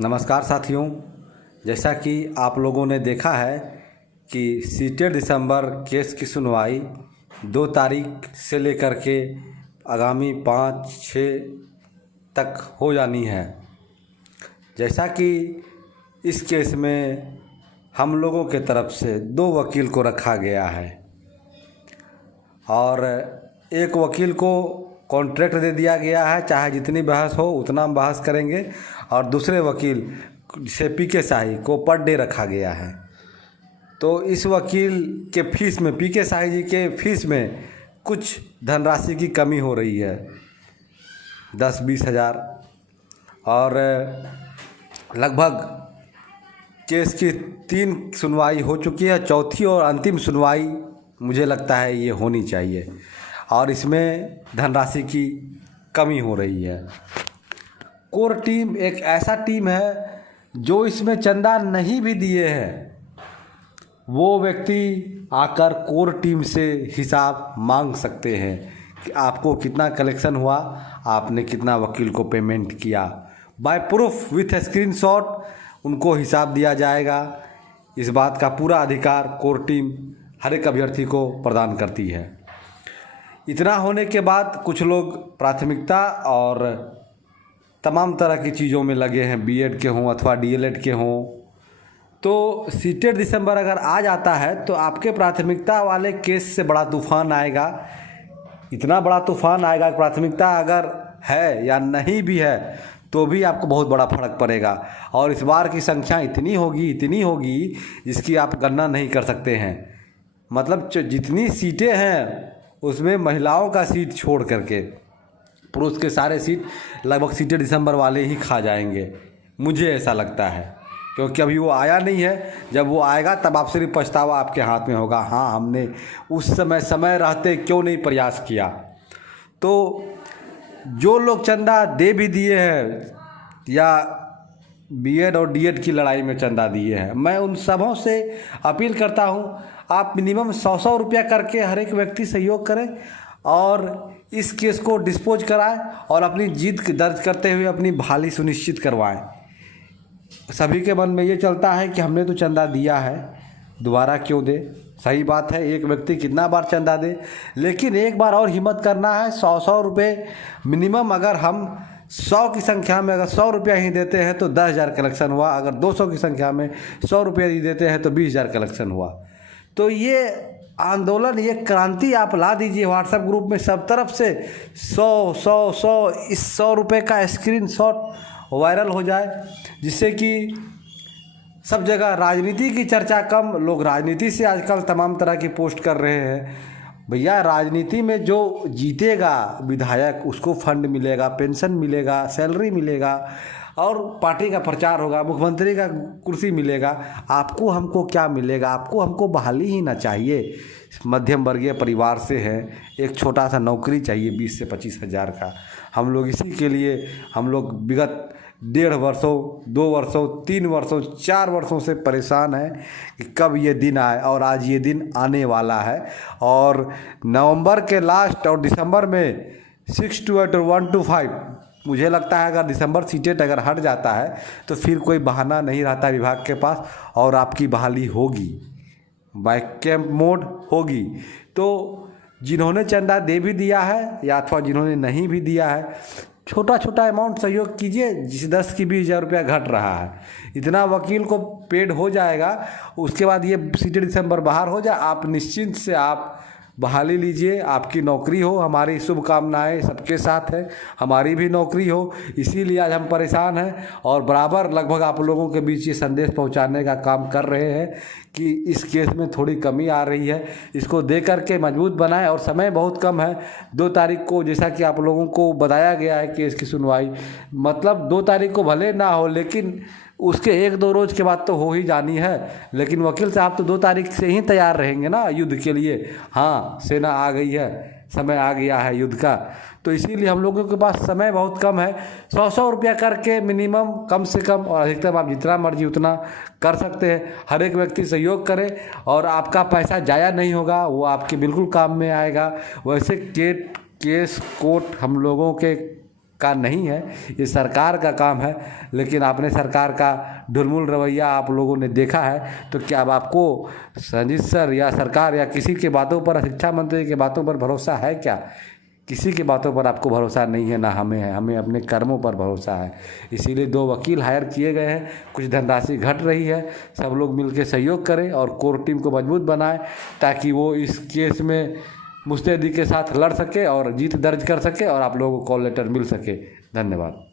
नमस्कार साथियों, जैसा कि आप लोगों ने देखा है कि सीटेड दिसंबर केस की सुनवाई 2 तारीख से लेकर के आगामी 5-6 तक हो जानी है। जैसा कि इस केस में हम लोगों के तरफ से 2 वकील को रखा गया है और एक वकील को कॉन्ट्रैक्ट दे दिया गया है, चाहे जितनी बहस हो उतना हम बहस करेंगे, और दूसरे वकील से पीके शाही को पर डे रखा गया है। तो इस वकील के फीस में, पीके शाही जी के फीस में कुछ धनराशि की कमी हो रही है, 10-20 हज़ार, और लगभग केस की 3 सुनवाई हो चुकी है। चौथी और अंतिम सुनवाई मुझे लगता है ये होनी चाहिए, और इसमें धनराशि की कमी हो रही है। कोर टीम एक ऐसा टीम है जो इसमें चंदा नहीं भी दिए हैं, वो व्यक्ति आकर कोर टीम से हिसाब मांग सकते हैं कि आपको कितना कलेक्शन हुआ, आपने कितना वकील को पेमेंट किया। बाय प्रूफ विथ स्क्रीनशॉट उनको हिसाब दिया जाएगा। इस बात का पूरा अधिकार कोर टीम हर एक अभ्यर्थी को प्रदान करती है। इतना होने के बाद कुछ लोग प्राथमिकता और तमाम तरह की चीज़ों में लगे हैं, बीएड के हों अथवा डीएलएड के हों। तो सीटेड दिसंबर अगर आ जाता है तो आपके प्राथमिकता वाले केस से बड़ा तूफान आएगा। इतना बड़ा तूफान आएगा, प्राथमिकता अगर है या नहीं भी है तो भी आपको बहुत बड़ा फर्क पड़ेगा, और इस बार की संख्या इतनी होगी जिसकी आप गणना नहीं कर सकते हैं। मतलब जितनी सीटें हैं उसमें महिलाओं का सीट छोड़ करके पुरुष के सारे सीट लगभग सीटेड दिसंबर वाले ही खा जाएंगे, मुझे ऐसा लगता है। क्योंकि अभी वो आया नहीं है, जब वो आएगा तब आप सिर्फ पछतावा आपके हाथ में होगा, हाँ हमने उस समय रहते क्यों नहीं प्रयास किया। तो जो लोग चंदा दे भी दिए हैं या बीएड और डीएड की लड़ाई में चंदा दिए हैं, मैं उन सबों से अपील करता हूँ, आप मिनिमम 100-100 रुपया करके हर एक व्यक्ति सहयोग करें और इस केस को डिस्पोज कराएं और अपनी जीत दर्ज करते हुए अपनी बहाली सुनिश्चित करवाएं। सभी के मन में ये चलता है कि हमने तो चंदा दिया है, दोबारा क्यों दे। सही बात है, एक व्यक्ति कितना बार चंदा दे, लेकिन एक बार और हिम्मत करना है। 100-100 रुपये मिनिमम, अगर हम 100 की संख्या में अगर 100 रुपया ही देते हैं तो 10,000 कलेक्शन हुआ, अगर 200 की संख्या में 100 रुपये ही देते हैं तो 20,000 कलेक्शन हुआ। तो ये आंदोलन, ये क्रांति आप ला दीजिए व्हाट्सएप ग्रुप में सब तरफ से। 100 इस 100 रुपये का स्क्रीनशॉट वायरल हो जाए, जिससे कि सब जगह राजनीति की चर्चा कम, लोग राजनीति से आजकल तमाम तरह की पोस्ट कर रहे हैं। भैया, राजनीति में जो जीतेगा विधायक उसको फंड मिलेगा, पेंशन मिलेगा, सैलरी मिलेगा और पार्टी का प्रचार होगा, मुख्यमंत्री का कुर्सी मिलेगा। आपको हमको क्या मिलेगा? आपको हमको बहाली ही ना चाहिए। मध्यम वर्गीय परिवार से है, एक छोटा सा नौकरी चाहिए 20 से 25 हज़ार का। हम लोग इसी के लिए हम लोग विगत 1.5 वर्षों, 2 वर्षों, 3 वर्षों, 4 वर्षों से परेशान हैं कि कब ये दिन आए, और आज ये दिन आने वाला है। और नवंबर के लास्ट और दिसंबर में 6 to 8 और 1 to 5 मुझे लगता है अगर दिसंबर सीटेट अगर हट जाता है तो फिर कोई बहाना नहीं रहता विभाग के पास, और आपकी बहाली होगी, बाय कैंप मोड होगी। तो जिन्होंने चंदा दे भी दिया है या अथवा जिन्होंने नहीं भी दिया है, छोटा छोटा अमाउंट सहयोग कीजिए। जिस 10 की 20,000 रुपया घट रहा है, इतना वकील को पेड हो जाएगा। उसके बाद ये सीटेड दिसंबर बाहर हो जाए, आप निश्चिंत से आप बहाली लीजिए, आपकी नौकरी हो। हमारी शुभकामनाएं सबके साथ है, हमारी भी नौकरी हो। इसीलिए आज हम परेशान हैं और बराबर लगभग आप लोगों के बीच ये संदेश पहुंचाने का काम कर रहे हैं कि इस केस में थोड़ी कमी आ रही है, इसको दे करके मजबूत बनाएं। और समय बहुत कम है, 2 तारीख को जैसा कि आप लोगों को बताया गया है केस की सुनवाई, मतलब 2 तारीख को भले ना हो लेकिन उसके 1-2 रोज़ के बाद तो हो ही जानी है। लेकिन वकील साहब तो 2 तारीख से ही तैयार रहेंगे ना युद्ध के लिए। हाँ, सेना आ गई है, समय आ गया है युद्ध का। तो इसीलिए हम लोगों के पास समय बहुत कम है। 100-100 रुपया करके मिनिमम, कम से कम, और अधिकतम आप जितना मर्जी उतना कर सकते हैं। हर एक व्यक्ति सहयोग करे और आपका पैसा जाया नहीं होगा, वो आपके बिल्कुल काम में आएगा। वैसे केस कोर्ट हम लोगों के का नहीं है, ये सरकार का काम है। लेकिन आपने सरकार का ढुलमुल रवैया आप लोगों ने देखा है, तो क्या अब आपको संजीत सर या सरकार या किसी के बातों पर, शिक्षा मंत्री के बातों पर भरोसा है क्या? किसी की बातों पर आपको भरोसा नहीं है, ना हमें है, हमें अपने कर्मों पर भरोसा है। इसीलिए 2 वकील हायर किए गए हैं, कुछ धनराशि घट रही है, सब लोग मिलकर सहयोग करें और कोर टीम को मजबूत बनाएं, ताकि वो इस केस में मुस्तैदी के साथ लड़ सके और जीत दर्ज कर सके और आप लोगों को कॉल लेटर मिल सके। धन्यवाद।